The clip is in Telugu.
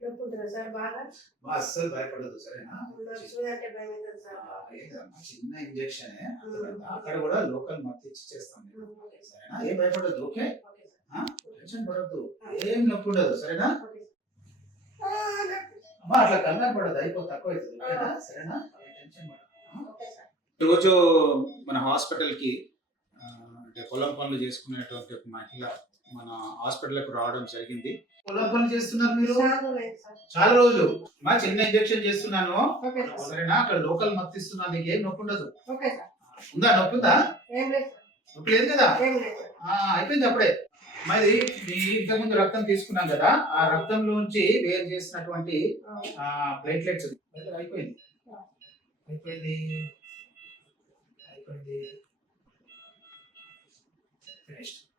నొప్పి ఉంటుందా సార్ బాగా? అస్సలు భయపడదు సరేనా. నాకు సూదంటే భయమైతది సార్. లేదమ్మా చిన్న ఇంజెక్షనే అర్థమైందా? ఓకే అక్కడ సార్. కూడా లోకల్ మత్తు ఇచ్చి చేస్తాం మేము. Okay sir. సరేనా, ఏం భయపడదు. Okay, okay sir. టెన్షన్ పడద్దు, ఏం నొప్పి ఉండదు సరేనా. ఓకే అమ్మా అట్లా కంగారు పడదు, తక్కువ అవుతుంది ఓకేనా. సరేనా, టెన్షన్ పడదు. Okay sir. రోజు మన హాస్పిటల్కి అంటే పొలం పనులు చేసుకునేటువంటి ఒక మహిళ మన హాస్పిటల్కి రావడం జరిగింది. పొలం పనులు చేస్తున్నారు మీరు? చాలా రోజులు. మా చిన్న ఇంజెక్షన్ చేస్తున్నాను ఓకే సార్. సరేనా. అక్కడ లోకల్ మత్తు ఇస్తున్నాను, నీకు ఏం నొప్పి ఉండదు. Okay sir. ఉందా నొప్పి ఉందా? ఏం లేదు సార్. నొప్పి లేదు కదా? ఏం లేదు సార్. అయిపోయింది అప్పుడే. మరి మీ ఇంతకుముందు రక్తం తీసుకున్నాం కదా, ఆ రక్తంలోంచి వేరు చేసినటువంటి ప్లేట్లెట్స్ అయిపోయింది అయిపోయింది అయిపోయింది ఫినిష్డ్.